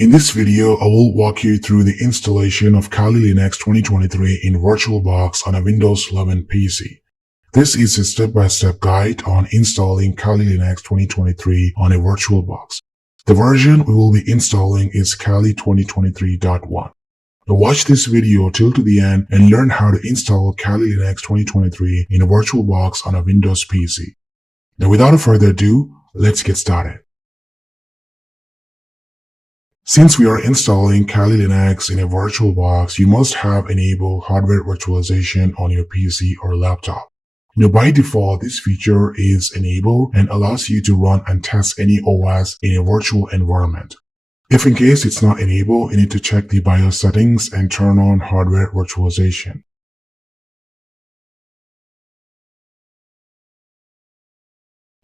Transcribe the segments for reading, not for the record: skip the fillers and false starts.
In this video, I will walk you through the installation of Kali Linux 2023 in VirtualBox on a Windows 11 PC. This is a step-by-step guide on installing Kali Linux 2023 on a VirtualBox. The version we will be installing is Kali 2023.1. Now watch this video till to the end and learn how to install Kali Linux 2023 in a VirtualBox on a Windows PC. Now without further ado, let's get started. Since we are installing Kali Linux in a VirtualBox, you must have enabled hardware virtualization on your PC or laptop. By default, this feature is enabled and allows you to run and test any OS in a virtual environment. If in case it's not enabled, you need to check the BIOS settings and turn on hardware virtualization.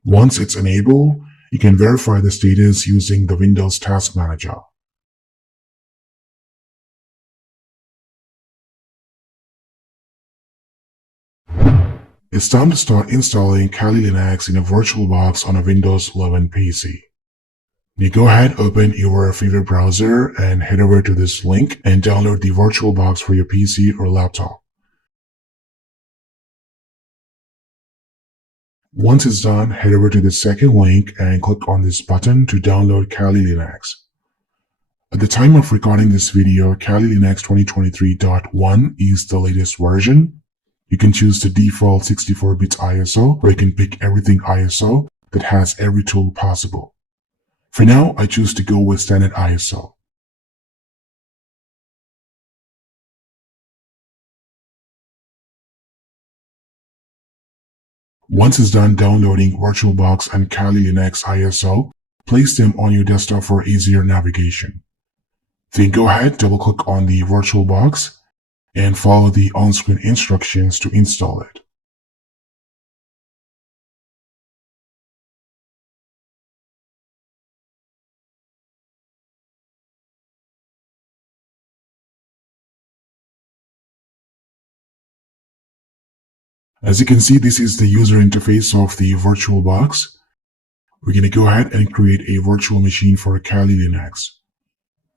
Once it's enabled, you can verify the status using the Windows Task Manager. It's time to start installing Kali Linux in a VirtualBox on a Windows 11 PC. You go ahead, open your favorite browser and head over to this link and download the VirtualBox for your PC or laptop. Once it's done, head over to the second link and click on this button to download Kali Linux. At the time of recording this video, Kali Linux 2023.1 is the latest version. You can choose the default 64-bit ISO, or you can pick everything ISO that has every tool possible. For now, I choose to go with standard ISO. Once it's done downloading VirtualBox and Kali Linux ISO, place them on your desktop for easier navigation. Then go ahead, double-click on the VirtualBox and follow the on-screen instructions to install it. As you can see, this is the user interface of the VirtualBox. We're going to go ahead and create a virtual machine for Kali Linux.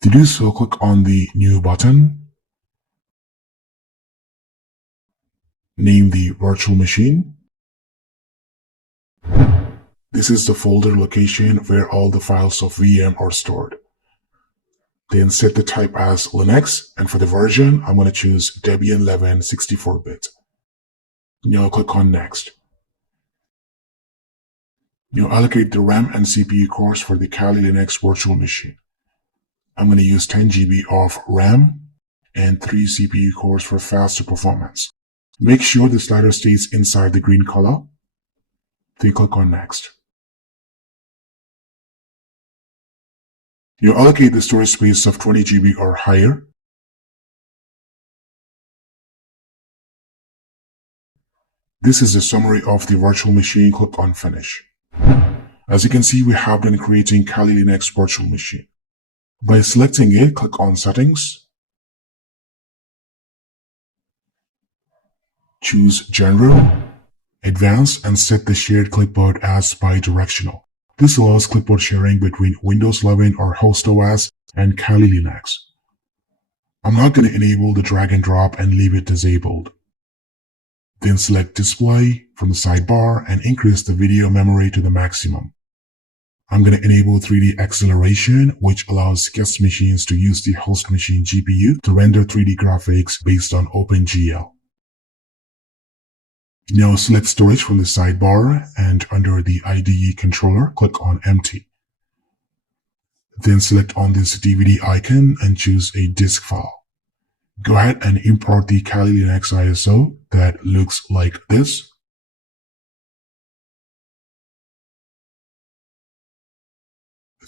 To do so, click on the New button. Name the virtual machine. This is the folder location where all the files of VM are stored. Then set the type as Linux, and for the version, I'm going to choose Debian 11 64-bit. Now click on Next. Now allocate the RAM and CPU cores for the Kali Linux virtual machine. I'm going to use 10 GB of RAM and 3 CPU cores for faster performance. Make sure the slider stays inside the green color. Then click on Next. You allocate the storage space of 20 GB or higher. This is the summary of the virtual machine. Click on Finish. As you can see, we have been creating Kali Linux virtual machine. By selecting it, click on Settings. Choose General, Advanced, and set the shared clipboard as bidirectional. This allows clipboard sharing between Windows 11 or host OS and Kali Linux. I'm not going to enable the drag and drop and leave it disabled. Then select Display from the sidebar and increase the video memory to the maximum. I'm going to enable 3D acceleration, which allows guest machines to use the host machine GPU to render 3D graphics based on OpenGL. Now select Storage from the sidebar and under the IDE controller, click on Empty. Then select on this DVD icon and choose a disk file. Go ahead and import the Kali Linux ISO that looks like this.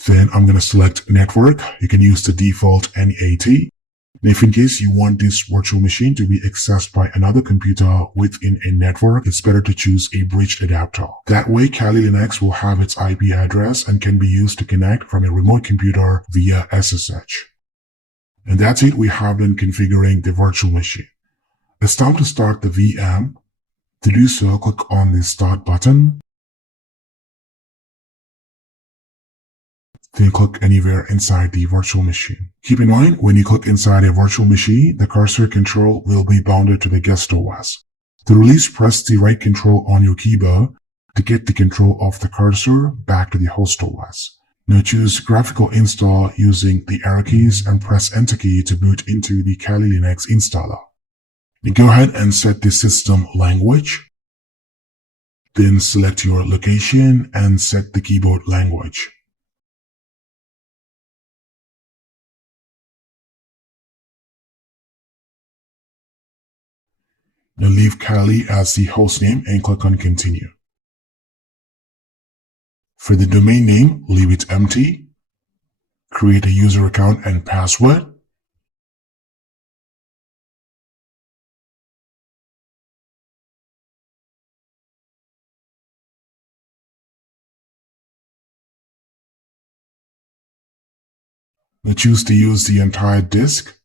Then I'm going to select Network. You can use the default NAT. If in case you want this virtual machine to be accessed by another computer within a network, it's better to choose a bridge adapter. That way, Kali Linux will have its IP address and can be used to connect from a remote computer via SSH. And that's it, we have been configuring the virtual machine. It's time to start the VM. To do so, click on the Start button. Then click anywhere inside the virtual machine. Keep in mind, when you click inside a virtual machine, the cursor control will be bounded to the guest OS. To release, press the right control on your keyboard to get the control of the cursor back to the host OS. Now choose Graphical Install using the arrow keys and press Enter key to boot into the Kali Linux installer. Now go ahead and set the system language. Then select your location and set the keyboard language. Now leave Kali as the hostname and click on Continue. For the domain name, leave it empty. Create a user account and password. Now choose to use the entire disk.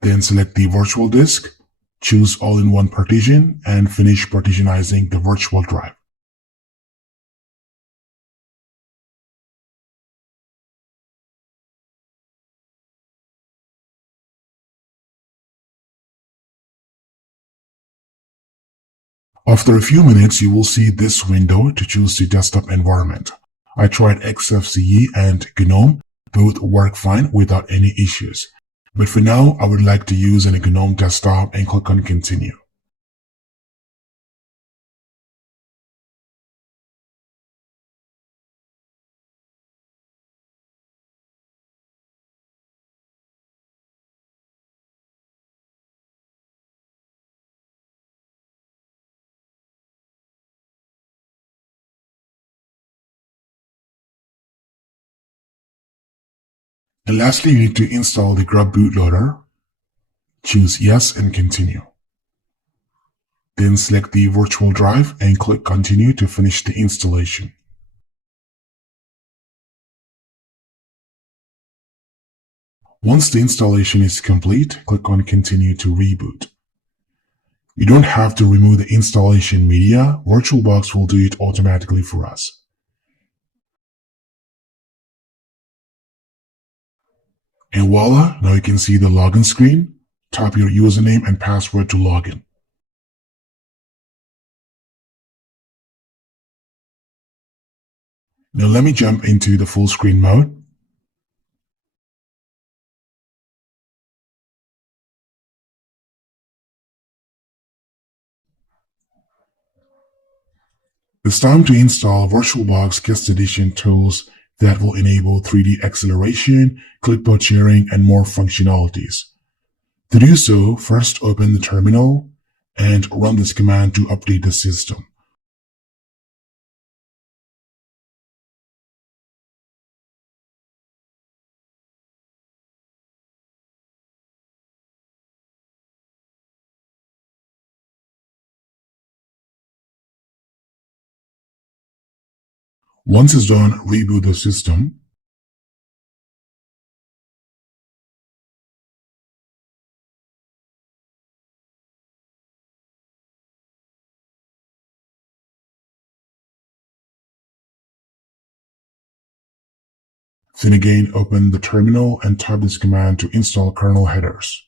Then select the virtual disk. Choose all-in-one partition and finish partitionizing the virtual drive. After a few minutes, you will see this window to choose the desktop environment. I tried XFCE and GNOME. Both work fine without any issues. But for now, I would like to use an GNOME desktop and click on Continue. And lastly, you need to install the grub bootloader. Choose Yes and Continue. Then select the virtual drive and click Continue to finish the installation. Once the installation is complete, click on Continue to reboot. You don't have to remove the installation media. VirtualBox will do it automatically for us. And voila, now you can see the login screen. Type your username and password to login. Now let me jump into the full screen mode. It's time to install VirtualBox Guest Edition tools that will enable 3D acceleration, clipboard sharing, and more functionalities. To do so, first open the terminal and run this command to update the system. Once it's done, reboot the system. Then again, open the terminal and type this command to install kernel headers.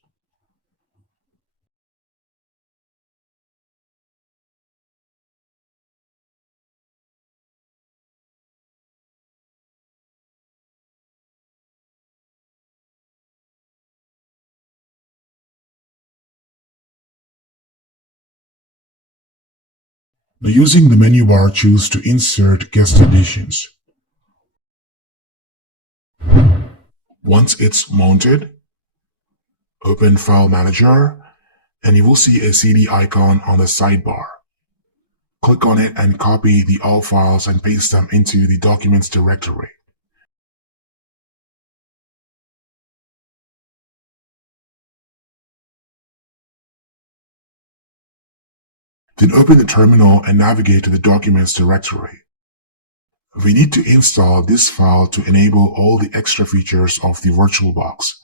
Now using the menu bar, choose to insert guest editions. Once it's mounted, open File Manager and you will see a CD icon on the sidebar. Click on it and copy the all files and paste them into the Documents directory. Then open the terminal and navigate to the Documents directory. We need to install this file to enable all the extra features of the VirtualBox.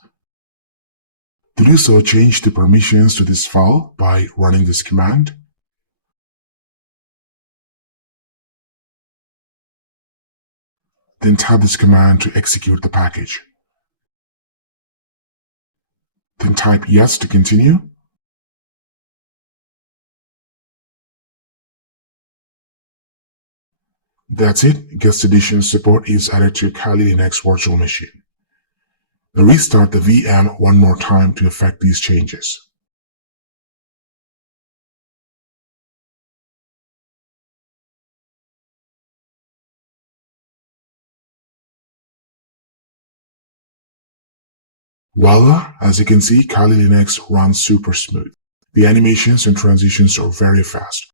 To do so, change the permissions to this file by running this command. Then tap this command to execute the package. Then type yes to continue. That's it. Guest edition support is added to Kali Linux virtual machine. Now restart the VM one more time to effect these changes. Voila! As you can see, Kali Linux runs super smooth. The animations and transitions are very fast.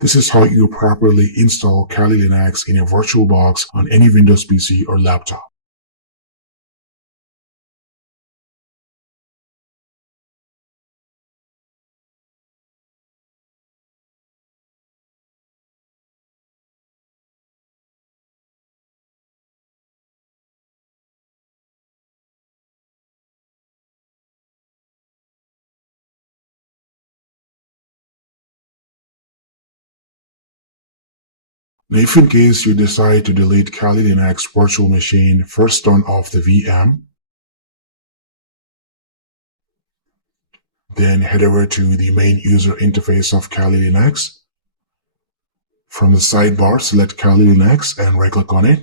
This is how you properly install Kali Linux in a VirtualBox on any Windows PC or laptop. Now, if in case you decide to delete Kali Linux virtual machine, first turn off the VM. Then head over to the main user interface of Kali Linux. From the sidebar, select Kali Linux and right-click on it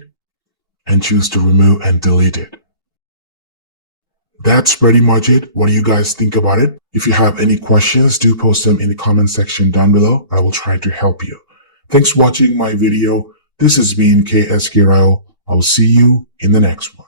and choose to remove and delete it. That's pretty much it. What do you guys think about it? If you have any questions, do post them in the comment section down below. I will try to help you. Thanks for watching my video. This has been KSK Rao. I will see you in the next one.